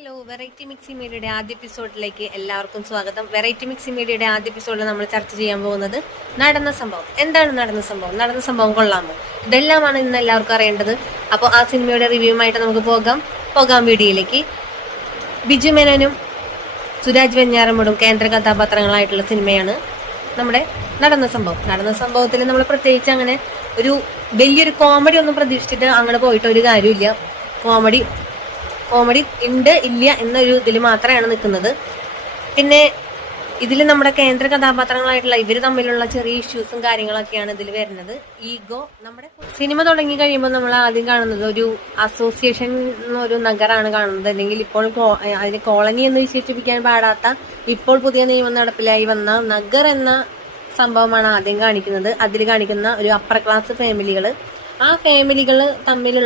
Hello, variety mixie മീഡിയയുടെ ആദ്യ എപ്പിസോഡിലേക്ക് എല്ലാവർക്കും സ്വാഗതം. വെറൈറ്റി മിക്സി മീഡിയയുടെ ആദ്യ എപ്പിസോഡിൽ നമ്മൾ ചർച്ച ചെയ്യാൻ പോകുന്നത് നടന്ന സംഭവം. എന്താണ് നടന്ന സംഭവം? നടന്ന സംഭവം കൊള്ളാമോ? ഇതെല്ലാമാണ് ഇന്ന് എല്ലാവർക്കും അറിയേണ്ടത്. അപ്പോൾ ആ സിനിമയുടെ റിവ്യൂമായിട്ട് നമുക്ക് പോകാം വീഡിയോയിലേക്ക്. ബിജു മേനോനും സുരാജ് വെഞ്ഞാറമൂടും കേന്ദ്ര കഥാപാത്രങ്ങളായിട്ടുള്ള സിനിമയാണ് നമ്മുടെ നടന്ന സംഭവം. നടന്ന സംഭവത്തിൽ നമ്മൾ പ്രത്യേകിച്ച് അങ്ങനെ ഒരു വലിയൊരു കോമഡി ഒന്നും പ്രതീക്ഷിച്ചിട്ട് അങ്ങനെ പോയിട്ട് ഒരു കാര്യമില്ല. കോമഡി ഉണ്ട് ഇല്ല എന്നൊരു ഇതിൽ മാത്രമാണ് നിൽക്കുന്നത്. പിന്നെ ഇതിൽ നമ്മുടെ കേന്ദ്ര കഥാപാത്രങ്ങളായിട്ടുള്ള ഇവർ തമ്മിലുള്ള ചെറിയ ഇഷ്യൂസും കാര്യങ്ങളൊക്കെയാണ് ഇതിൽ വരുന്നത്. ഈഗോ, നമ്മുടെ സിനിമ തുടങ്ങി കഴിയുമ്പോൾ നമ്മൾ ആദ്യം കാണുന്നത് ഒരു അസോസിയേഷൻ എന്നൊരു നഗറാണ് കാണുന്നത്. അല്ലെങ്കിൽ ഇപ്പോൾ അതിന് കോളനി എന്ന് വിശേഷിപ്പിക്കാൻ പാടാത്ത ഇപ്പോൾ പുതിയ നിയമം നടപ്പിലായി വന്ന നഗർ എന്ന സംഭവമാണ് ആദ്യം കാണിക്കുന്നത്. അതിൽ കാണിക്കുന്ന ഒരു അപ്പർ ക്ലാസ് ഫാമിലികൾ, ആ ഫാമിലികൾ തമ്മിലുള്ള